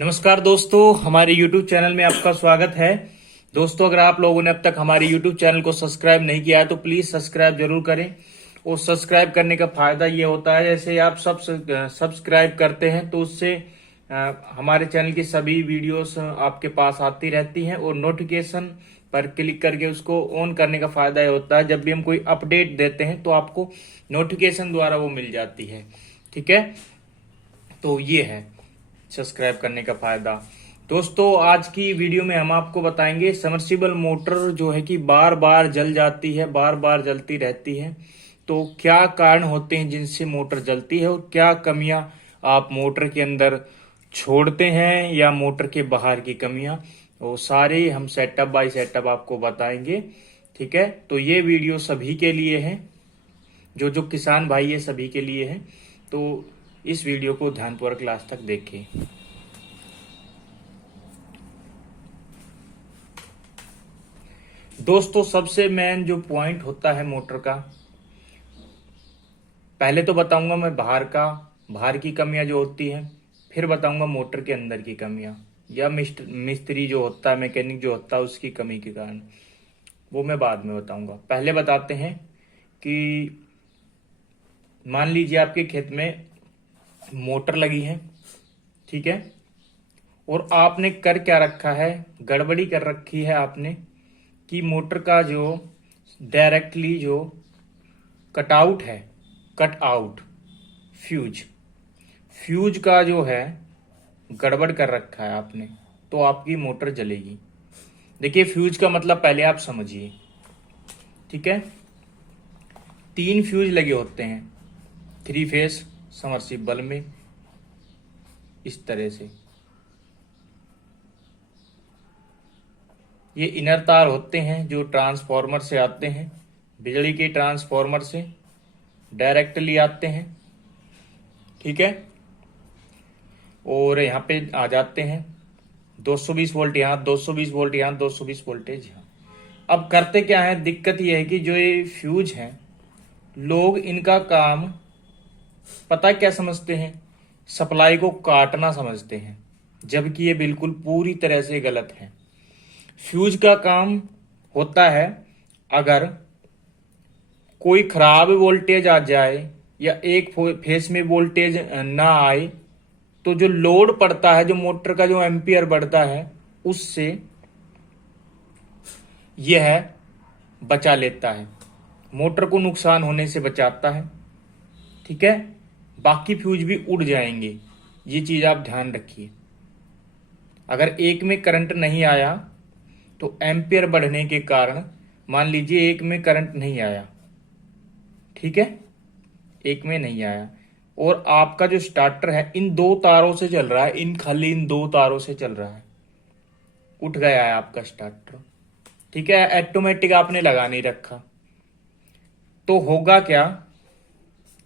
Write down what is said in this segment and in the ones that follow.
नमस्कार दोस्तों, हमारे YouTube चैनल में आपका स्वागत है। दोस्तों, अगर आप लोगों ने अब तक हमारे YouTube चैनल को सब्सक्राइब नहीं किया है तो प्लीज सब्सक्राइब जरूर करें। और सब्सक्राइब करने का फायदा ये होता है, जैसे आप सब सब्सक्राइब करते हैं तो उससे हमारे चैनल की सभी वीडियोस आपके पास आती रहती हैं और नोटिफिकेशन पर क्लिक करके उसको ऑन करने का फायदा ये होता है, जब भी हम कोई अपडेट देते हैं तो आपको नोटिफिकेशन द्वारा वो मिल जाती है। ठीक है, तो ये है सब्सक्राइब करने का फायदा। दोस्तों, आज की वीडियो में हम आपको बताएंगे समर्सिबल मोटर जो है कि बार बार जल जाती है, बार बार जलती रहती है, तो क्या कारण होते हैं जिनसे मोटर जलती है और क्या कमियां आप मोटर के अंदर छोड़ते हैं या मोटर के बाहर की कमियां, वो सारे हम सेटअप बाय सेटअप आपको बताएंगे। ठीक है, तो ये वीडियो सभी के लिए है, जो जो किसान भाई है सभी के लिए है, तो इस वीडियो को ध्यानपूर्वक लास्ट तक देखें। दोस्तों, सबसे मेन जो पॉइंट होता है मोटर का, पहले तो बताऊंगा मैं बाहर की कमियां जो होती हैं, फिर बताऊंगा मोटर के अंदर की कमियां या मिस्त्री जो होता है, मैकेनिक जो होता है उसकी कमी के कारण, वो मैं बाद में बताऊंगा। पहले बताते हैं कि मान लीजिए आपके खेत में मोटर लगी है, ठीक है, और आपने कर क्या रखा है, गड़बड़ी कर रखी है आपने कि मोटर का जो डायरेक्टली जो कटआउट है, कट आउट फ्यूज का जो है गड़बड़ कर रखा है आपने, तो आपकी मोटर जलेगी। देखिए, फ्यूज का मतलब पहले आप समझिए। ठीक है, 3 फ्यूज लगे होते हैं 3 फेस समर्सिबल में, इस तरह से। ये इनर तार होते हैं जो ट्रांसफार्मर से आते हैं, बिजली के ट्रांसफार्मर से डायरेक्टली आते हैं। ठीक है, और यहाँ पे आ जाते हैं 220 वोल्ट यहाँ, 220 वोल्ट यहाँ, 220 वोल्टेज यहाँ। अब करते क्या है, दिक्कत ये है कि जो ये फ्यूज हैं, लोग इनका काम पता क्या समझते हैं, सप्लाई को काटना समझते हैं, जबकि ये बिल्कुल पूरी तरह से गलत है। फ्यूज का काम होता है, अगर कोई खराब वोल्टेज आ जाए या एक फेस में वोल्टेज ना आए, तो जो लोड पड़ता है, जो मोटर का जो एम्पियर बढ़ता है, उससे यह बचा लेता है, मोटर को नुकसान होने से बचाता है। ठीक है, बाकी फ्यूज भी उड़ जाएंगे, ये चीज आप ध्यान रखिए। अगर एक में करंट नहीं आया तो एम्पियर बढ़ने के कारण, मान लीजिए एक में करंट नहीं आया, ठीक है, एक में नहीं आया, और आपका जो स्टार्टर है इन 2 तारों से चल रहा है, खाली इन 2 तारों से चल रहा है, उठ गया है आपका स्टार्टर। ठीक है, ऑटोमेटिक आपने लगा नहीं रखा, तो होगा क्या,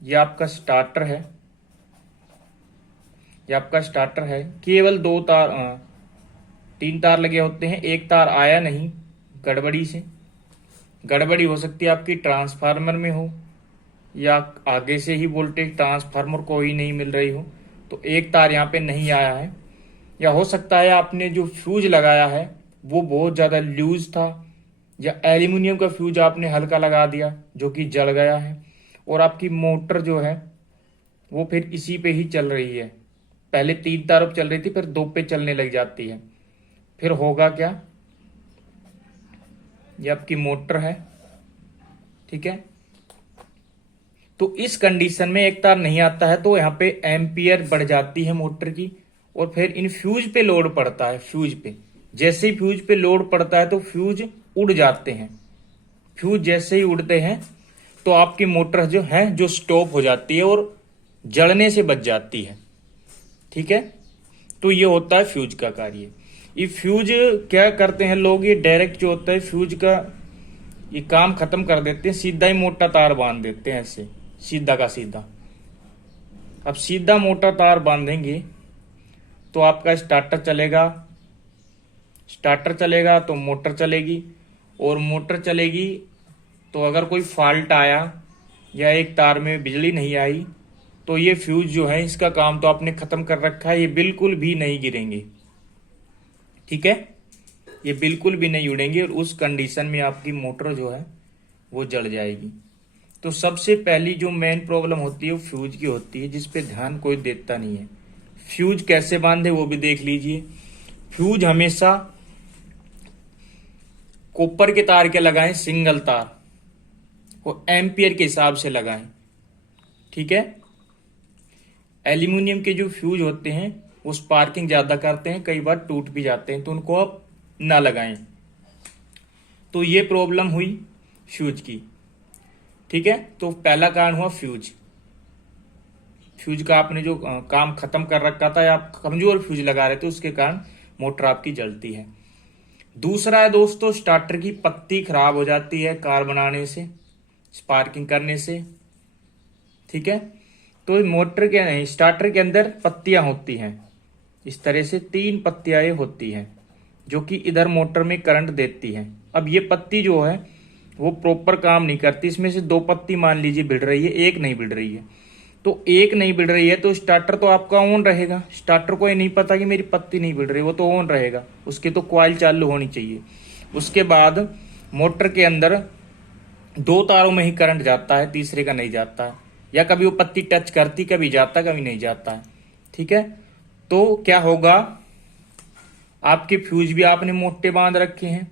ये आपका स्टार्टर है, ये आपका स्टार्टर है, केवल 3 तार लगे होते हैं, एक तार आया नहीं गड़बड़ी से। गड़बड़ी हो सकती है आपकी ट्रांसफार्मर में हो, या आगे से ही वोल्टेज ट्रांसफार्मर को ही नहीं मिल रही हो, तो एक तार यहाँ पे नहीं आया है। या हो सकता है आपने जो फ्यूज लगाया है वो बहुत ज्यादा लूज था, या एल्यूमिनियम का फ्यूज आपने हल्का लगा दिया जो कि जल गया है, और आपकी मोटर जो है वो फिर इसी पे ही चल रही है। पहले 3 तारों पे चल रही थी, फिर 2 पे चलने लग जाती है। फिर होगा क्या, ये आपकी मोटर है, ठीक है, तो इस कंडीशन में एक तार नहीं आता है तो यहाँ पे एम्पियर बढ़ जाती है मोटर की, और फिर इन फ्यूज पे लोड पड़ता है। फ्यूज पे जैसे ही फ्यूज पे लोड पड़ता है तो फ्यूज उड़ जाते हैं। फ्यूज जैसे ही उड़ते हैं तो आपकी मोटर जो है जो स्टॉप हो जाती है और जलने से बच जाती है। ठीक है, तो ये होता है फ्यूज का कार्य। ये फ्यूज क्या करते हैं लोग, ये डायरेक्ट जो होता है फ्यूज का ये काम खत्म कर देते हैं, सीधा ही मोटा तार बांध देते हैं, ऐसे सीधा का सीधा। अब सीधा मोटा तार बांधेंगे तो आपका स्टार्टर चलेगा तो मोटर चलेगी, और मोटर चलेगी तो अगर कोई फॉल्ट आया या एक तार में बिजली नहीं आई तो ये फ्यूज जो है इसका काम तो आपने खत्म कर रखा है, ये बिल्कुल भी नहीं गिरेंगे। ठीक है, ये बिल्कुल भी नहीं उड़ेंगे और उस कंडीशन में आपकी मोटर जो है वो जल जाएगी। तो सबसे पहली जो मेन प्रॉब्लम होती है वो फ्यूज की होती है, जिस पे ध्यान कोई देता नहीं है। फ्यूज कैसे बांधे वो भी देख लीजिए। फ्यूज हमेशा कॉपर के तार के लगाएं, सिंगल तार, वो एम्पियर के हिसाब से लगाएं। ठीक है, एल्यूमिनियम के जो फ्यूज होते हैं वो स्पार्किंग ज्यादा करते हैं, कई बार टूट भी जाते हैं, तो उनको आप ना लगाएं। तो ये प्रॉब्लम हुई फ्यूज की। ठीक है, तो पहला कारण हुआ फ्यूज। फ्यूज का आपने जो काम खत्म कर रखा था या आप कमजोर फ्यूज लगा रहे थे, उसके कारण मोटर आपकी जलती है। दूसरा है दोस्तों, स्टार्टर की पत्ती खराब हो जाती है कार बनाने से, स्पार्किंग करने से। ठीक है, तो मोटर के नहीं, स्टार्टर के अंदर पत्तियां होती हैं, इस तरह से 3 पत्तियां होती हैं जो कि इधर मोटर में करंट देती हैं। अब ये पत्ती जो है वो प्रॉपर काम नहीं करती, इसमें से 2 पत्ती मान लीजिए भिड़ रही है, एक नहीं भिड़ रही है। तो एक नहीं भिड़ रही है तो स्टार्टर तो आपका ऑन रहेगा, स्टार्टर को ये नहीं पता कि मेरी पत्ती नहीं भिड़ रही, वो तो ऑन रहेगा, उसकी तो कॉइल चालू होनी चाहिए। उसके बाद मोटर के अंदर 2 तारों में ही करंट जाता है, तीसरे का नहीं जाता है, या कभी वो पत्ती टच करती, कभी जाता कभी नहीं जाता है। ठीक है, तो क्या होगा, आपके फ्यूज भी आपने मोटे बांध रखे हैं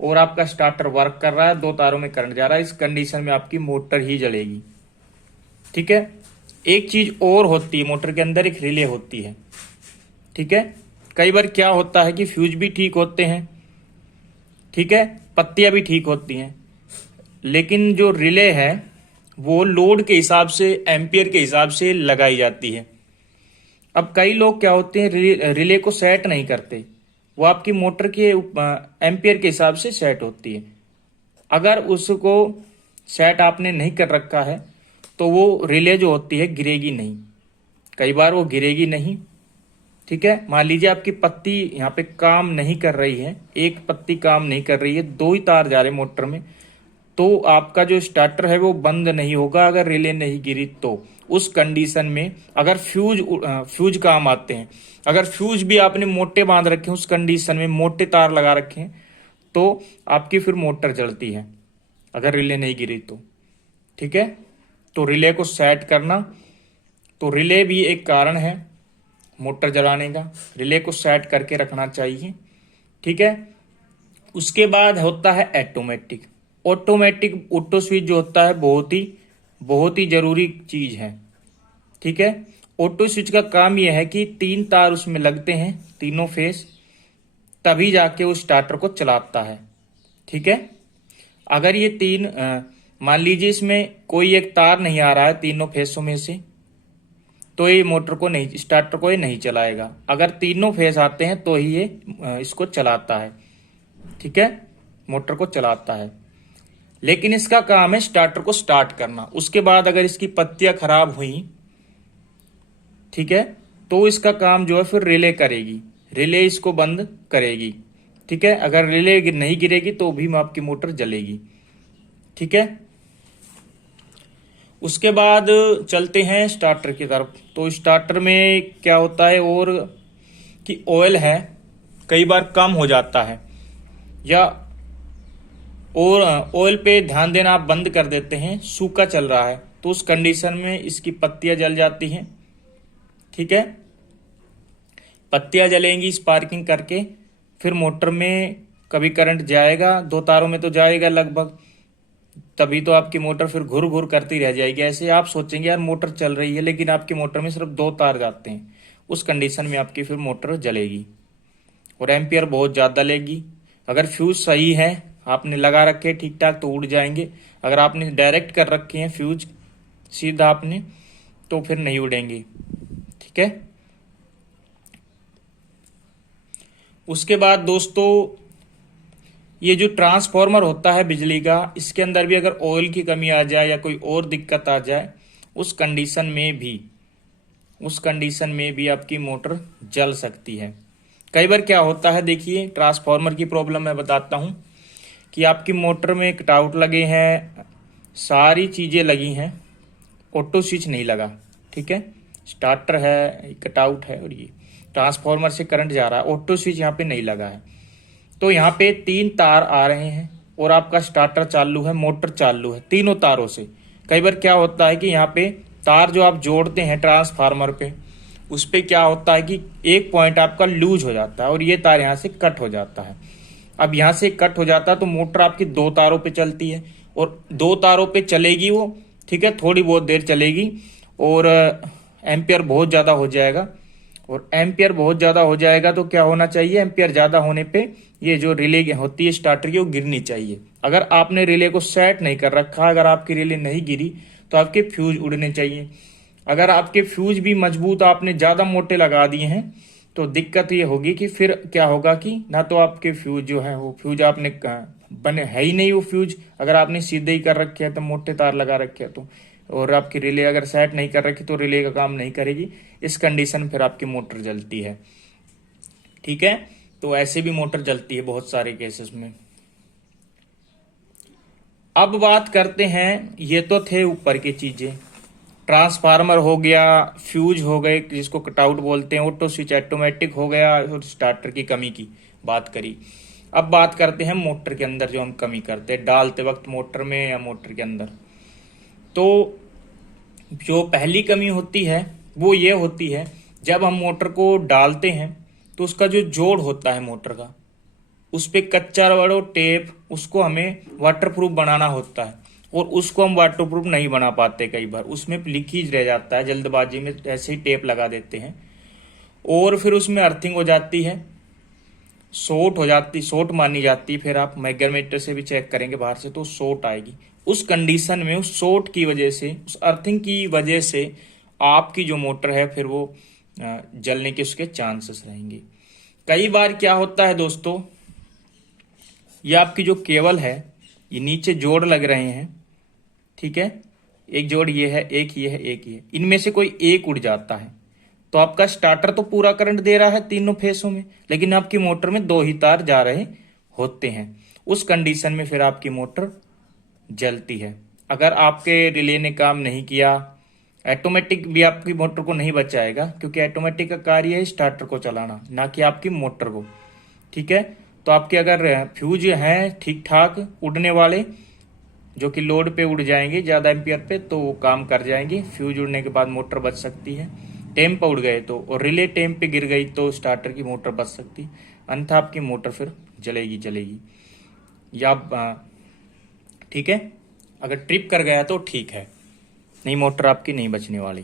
और आपका स्टार्टर वर्क कर रहा है, 2 तारों में करंट जा रहा है, इस कंडीशन में आपकी मोटर ही जलेगी। ठीक है, एक चीज और होती है, मोटर के अंदर एक रिले होती है। ठीक है, कई बार क्या होता है कि फ्यूज भी ठीक होते हैं, ठीक है, पत्तियां भी ठीक होती हैं, लेकिन जो रिले है वो लोड के हिसाब से, एम्पियर के हिसाब से लगाई जाती है। अब कई लोग क्या होते हैं, रिले को सेट नहीं करते, वो आपकी मोटर के एम्पियर के हिसाब से सेट होती है। अगर उसको सेट आपने नहीं कर रखा है तो वो रिले जो होती है गिरेगी नहीं, कई बार वो गिरेगी नहीं। ठीक है, मान लीजिए आपकी पत्ती यहाँ पे काम नहीं कर रही है, एक पत्ती काम नहीं कर रही है, 2 ही तार जा रहे मोटर में, तो आपका जो स्टार्टर है वो बंद नहीं होगा अगर रिले नहीं गिरी तो। उस कंडीशन में अगर फ्यूज काम आते हैं, अगर फ्यूज भी आपने मोटे बांध रखे हैं, उस कंडीशन में मोटे तार लगा रखे हैं, तो आपकी फिर मोटर जलती है अगर रिले नहीं गिरी तो। ठीक है, तो रिले को सेट करना, तो रिले भी एक कारण है मोटर जलाने का, रिले को सेट करके रखना चाहिए। ठीक है, उसके बाद होता है ऑटोमेटिक। ऑटोमेटिक ऑटो स्विच जो होता है बहुत ही जरूरी चीज है। ठीक है, ऑटो स्विच का काम यह है कि 3 तार उसमें लगते हैं, तीनों फेस, तभी जाके वो स्टार्टर को चलाता है। ठीक है, अगर ये 3 मान लीजिए इसमें कोई एक तार नहीं आ रहा है तीनों फेसों में से, तो ये मोटर को नहीं, स्टार्टर को ये नहीं चलाएगा। अगर तीनों फेस आते हैं तो ही ये इसको चलाता है। ठीक है, मोटर को चलाता है, लेकिन इसका काम है स्टार्टर को स्टार्ट करना। उसके बाद अगर इसकी पत्तियां खराब हुई, ठीक है, तो इसका काम जो है फिर रिले करेगी, रिले इसको बंद करेगी। ठीक है, अगर रिले नहीं गिरेगी तो भी आपकी मोटर जलेगी। ठीक है, उसके बाद चलते हैं स्टार्टर की तरफ। तो स्टार्टर में क्या होता है और कि ऑयल है कई बार कम हो जाता है, या और ऑयल पे ध्यान देना आप बंद कर देते हैं, सूखा चल रहा है, तो उस कंडीशन में इसकी पत्तियां जल जाती हैं। ठीक है, पत्तियां जलेंगी स्पार्किंग करके, फिर मोटर में कभी करंट जाएगा, 2 तारों में तो जाएगा लगभग, तभी तो आपकी मोटर फिर घुर घुर करती रह जाएगी। ऐसे आप सोचेंगे यार मोटर चल रही है, लेकिन आपकी मोटर में सिर्फ 2 तार जाते हैं, उस कंडीशन में आपकी फिर मोटर जलेगी और एम्पियर बहुत ज्यादा लेगी। अगर फ्यूज सही है, आपने लगा रखे ठीक ठाक, तो उड़ जाएंगे। अगर आपने डायरेक्ट कर रखे हैं फ्यूज सीधा आपने, तो फिर नहीं उड़ेंगे। ठीक है, उसके बाद दोस्तों ये जो ट्रांसफॉर्मर होता है बिजली का, इसके अंदर भी अगर ऑयल की कमी आ जाए या कोई और दिक्कत आ जाए, उस कंडीशन में भी आपकी मोटर जल सकती है। कई बार क्या होता है, देखिए ट्रांसफॉर्मर की प्रॉब्लम मैं बताता हूं कि आपकी मोटर में कटआउट लगे हैं, सारी चीजें लगी हैं, ऑटो स्विच नहीं लगा। ठीक है, स्टार्टर है, कटआउट है, और ये ट्रांसफार्मर से करंट जा रहा है, ऑटो स्विच यहाँ पे नहीं लगा है। तो यहाँ पे 3 तार आ रहे हैं और आपका स्टार्टर चालू है, मोटर चालू है, तीनों तारों से। कई बार क्या होता है कि यहाँ पे तार जो आप जोड़ते हैं ट्रांसफार्मर पे, उस पे क्या होता है कि एक पॉइंट आपका लूज हो जाता है और ये तार यहाँ से कट हो जाता है। अब यहाँ से कट हो जाता है तो मोटर आपकी 2 तारों पे चलती है और 2 तारों पे चलेगी वो, ठीक है, थोड़ी बहुत देर चलेगी और एम्पियर बहुत ज्यादा हो जाएगा। और एम्पियर बहुत ज्यादा हो जाएगा तो क्या होना चाहिए, एम्पियर ज्यादा होने पे ये जो रिले होती है स्टार्टर की वो गिरनी चाहिए। अगर आपने रिले को सेट नहीं कर रखा, अगर आपकी रिले नहीं गिरी तो आपके फ्यूज उड़ने चाहिए। अगर आपके फ्यूज भी मजबूत आपने ज्यादा मोटे लगा दिए हैं तो दिक्कत ये होगी कि फिर क्या होगा कि ना तो आपके फ्यूज जो है वो फ्यूज आपने बने है ही नहीं, वो फ्यूज अगर आपने सीधे ही कर रखे हैं तो मोटे तार लगा रखे हैं तो, और आपकी रिले अगर सेट नहीं कर रखी तो रिले का काम नहीं करेगी। इस कंडीशन फिर आपकी मोटर जलती है, ठीक है। तो ऐसे भी मोटर जलती है बहुत सारे केसेस में। अब बात करते हैं, ये तो थे ऊपर की चीजें, ट्रांसफार्मर हो गया, फ्यूज हो गए जिसको कटआउट बोलते हैं, ऑटो स्विच ऑटोमेटिक हो गया, और स्टार्टर की कमी की बात करी। अब बात करते हैं मोटर के अंदर जो हम कमी करते हैं डालते वक्त मोटर में या मोटर के अंदर। तो जो पहली कमी होती है वो ये होती है, जब हम मोटर को डालते हैं तो उसका जो जोड़ होता है मोटर का, उस पे कच्चा रबड़ और टेप, उसको हमें वाटरप्रूफ बनाना होता है और उसको हम वाटरप्रूफ नहीं बना पाते। कई बार उसमें लीकेज रह जाता है, जल्दबाजी में ऐसे ही टेप लगा देते हैं और फिर उसमें अर्थिंग हो जाती है, शॉर्ट हो जाती, शॉर्ट मानी जाती है। फिर आप मैग्नेटोमीटर से भी चेक करेंगे बाहर से तो शॉर्ट आएगी। उस कंडीशन में उस शॉर्ट की वजह से, उस अर्थिंग की वजह से आपकी जो मोटर है फिर वो जलने के उसके चांसेस रहेंगे। कई बार क्या होता है दोस्तों, ये आपकी जो केबल है, ये नीचे जोड़ लग रहे हैं, ठीक है, एक जोड़ ये है, एक ये है, एक ये, इनमें से कोई एक उड़ जाता है तो आपका स्टार्टर तो पूरा करंट दे रहा है तीनों फेसों में, लेकिन आपकी मोटर में 2 ही तार जा रहे होते हैं। उस कंडीशन में फिर आपकी मोटर जलती है। अगर आपके रिले ने काम नहीं किया, ऑटोमेटिक भी आपकी मोटर को नहीं बचाएगा, क्योंकि ऑटोमेटिक का कार्य है स्टार्टर को चलाना, ना कि आपकी मोटर को, ठीक है। तो आपके अगर फ्यूज हैं ठीक ठाक उड़ने वाले, जो कि लोड पे उड़ जाएंगे ज्यादा एम्पियर पे, तो वो काम कर जाएंगे। फ्यूज उड़ने के बाद मोटर बच सकती है। टेम पे उड़ गए तो, और रिले टेम पे गिर गई तो स्टार्टर की मोटर बच सकती है, अन्यथा आपकी मोटर फिर जलेगी। या ठीक है, अगर ट्रिप कर गया तो ठीक है, नहीं मोटर आपकी नहीं बचने वाली।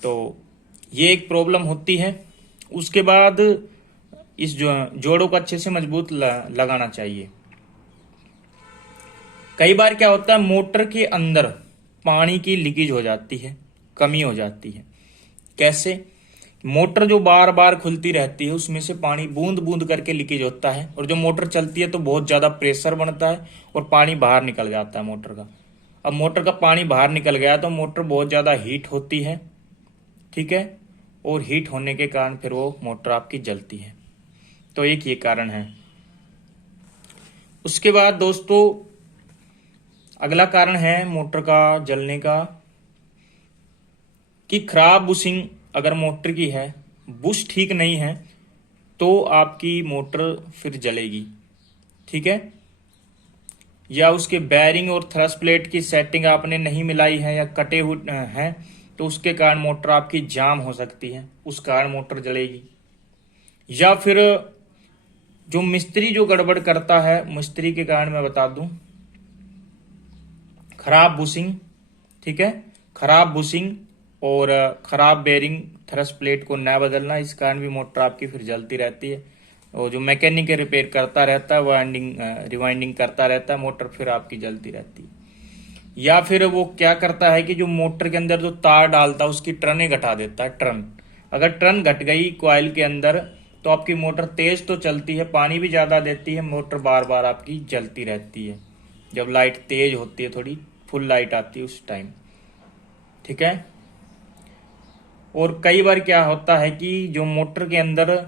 तो ये एक प्रॉब्लम होती है। उसके बाद इस जोड़ों को अच्छे से मजबूत लगाना चाहिए। कई बार क्या होता है, मोटर के अंदर पानी की लीकेज हो जाती है, कमी हो जाती है। कैसे? मोटर जो बार बार खुलती रहती है उसमें से पानी बूंद बूंद करके लीकेज होता है, और जो मोटर चलती है तो बहुत ज्यादा प्रेशर बनता है और पानी बाहर निकल जाता है मोटर का। अब मोटर का पानी बाहर निकल गया तो मोटर बहुत ज्यादा हीट होती है, ठीक है, और हीट होने के कारण फिर वो मोटर आपकी जलती है। तो एक ये कारण है। उसके बाद दोस्तों अगला कारण है मोटर का जलने का, कि खराब बुशिंग अगर मोटर की है, बुश ठीक नहीं है, तो आपकी मोटर फिर जलेगी, ठीक है। या उसके बैरिंग और थ्रस्ट प्लेट की सेटिंग आपने नहीं मिलाई है या कटे हुए हैं, तो उसके कारण मोटर आपकी जाम हो सकती है, उस कारण मोटर जलेगी। या फिर जो मिस्त्री जो गड़बड़ करता है, मिस्त्री के कारण मैं बता दूं, खराब बुशिंग, ठीक है, खराब बुशिंग और खराब बेरिंग, थ्रस्ट प्लेट को न बदलना, इस कारण भी मोटर आपकी फिर जलती रहती है। और जो मैकेनिक रिपेयर करता रहता है, वाइंडिंग रिवाइंडिंग करता रहता है, मोटर फिर आपकी जलती रहती है। या फिर वो क्या करता है कि जो मोटर के अंदर जो तार डालता है उसकी टर्नें घटा देता है। टर्न अगर टर्न घट गई कॉइल के अंदर तो आपकी मोटर तेज तो चलती है, पानी भी ज्यादा देती है, मोटर बार बार आपकी जलती रहती है। जब लाइट तेज होती है, थोड़ी फुल लाइट आती है उस टाइम, ठीक है। और कई बार क्या होता है कि जो मोटर के अंदर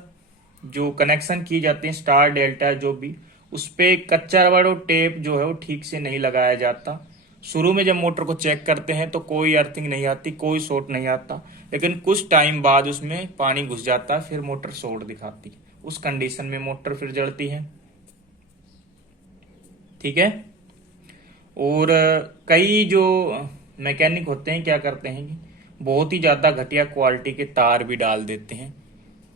जो कनेक्शन की जाते हैं, स्टार डेल्टा जो भी, उस पे कच्चा रबड़ और टेप जो है वो ठीक से नहीं लगाया जाता, शुरू में जब मोटर को चेक करते हैं तो कोई अर्थिंग नहीं आती, कोई शॉर्ट नहीं आता, लेकिन कुछ टाइम बाद उसमें पानी घुस जाता है, फिर मोटर शॉर्ट दिखाती है। उस कंडीशन में मोटर फिर जलती है। ठीक है। और कई जो मैकेनिक होते हैं क्या करते हैं कि बहुत ही ज्यादा घटिया क्वालिटी के तार भी डाल देते हैं।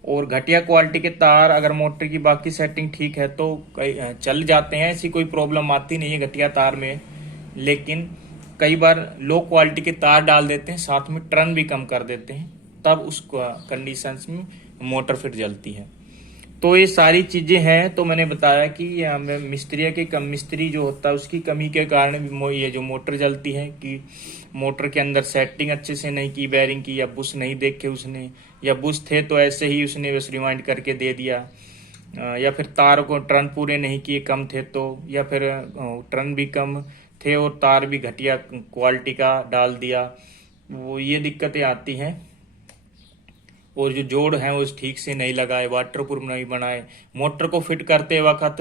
और घटिया क्वालिटी के तार, अगर मोटर की बाकी सेटिंग ठीक है तो चल जाते हैं, ऐसी कोई प्रॉब्लम आती नहीं है घटिया तार में। लेकिन कई बार लो क्वालिटी के तार डाल देते हैं, साथ में टर्न भी कम कर देते हैं, तब उस कंडीशंस में मोटर फिर जलती है। तो ये सारी चीजें हैं। तो मैंने बताया कि मिस्त्री जो होता है उसकी कमी के कारण ये जो मोटर जलती है, कि मोटर के अंदर सेटिंग अच्छे से नहीं की बेयरिंग की, या बुश नहीं देखे उसने, या बुश थे तो ऐसे ही उसने बस रिवाइंड करके दे दिया, या फिर तार को टर्न पूरे नहीं किए, कम थे तो, या फिर टर्न भी कम थे और तार भी घटिया क्वालिटी का डाल दिया, वो ये दिक्कतें आती हैं। और जो जोड़ है वो ठीक से नहीं लगाए, वाटरप्रूफ नहीं बनाए, मोटर को फिट करते वक्त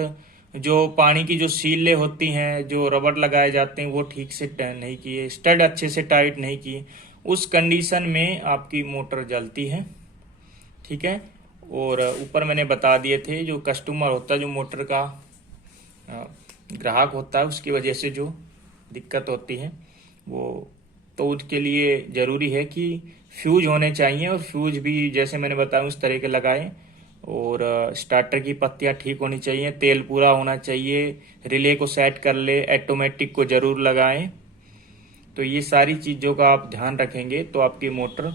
जो पानी की जो सीलें होती हैं, जो रबड़ लगाए जाते हैं, वो ठीक से नहीं किए, स्टड अच्छे से टाइट नहीं किए, उस कंडीशन में आपकी मोटर जलती है। ठीक है। और ऊपर मैंने बता दिए थे, जो कस्टमर होता है, जो मोटर का ग्राहक होता है, उसकी वजह से जो दिक्कत होती है वो, तो उसके लिए जरूरी है कि फ्यूज होने चाहिए, और फ्यूज भी जैसे मैंने बताया उस तरह के लगाएं। और स्टार्टर की पत्तियां ठीक होनी चाहिए, तेल पूरा होना चाहिए, रिले को सेट कर ले, ऑटोमेटिक को जरूर लगाएं। तो ये सारी चीज़ों का आप ध्यान रखेंगे तो आपकी मोटर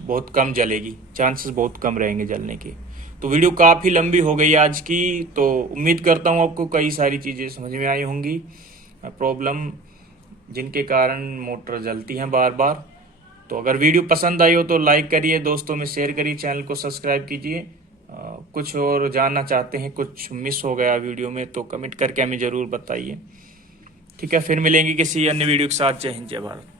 बहुत कम जलेगी, चांसेस बहुत कम रहेंगे जलने के। तो वीडियो काफ़ी लंबी हो गई आज की, तो उम्मीद करता हूँ आपको कई सारी चीज़ें समझ में आई होंगी, प्रॉब्लम जिनके कारण मोटर जलती हैं बार बार। तो अगर वीडियो पसंद आई हो तो लाइक करिए, दोस्तों में शेयर करिए, चैनल को सब्सक्राइब कीजिए। कुछ और जानना चाहते हैं, कुछ मिस हो गया वीडियो में, तो कमेंट करके हमें ज़रूर बताइए। ठीक है, फिर मिलेंगे किसी अन्य वीडियो के साथ। जय हिंद, जय भारत।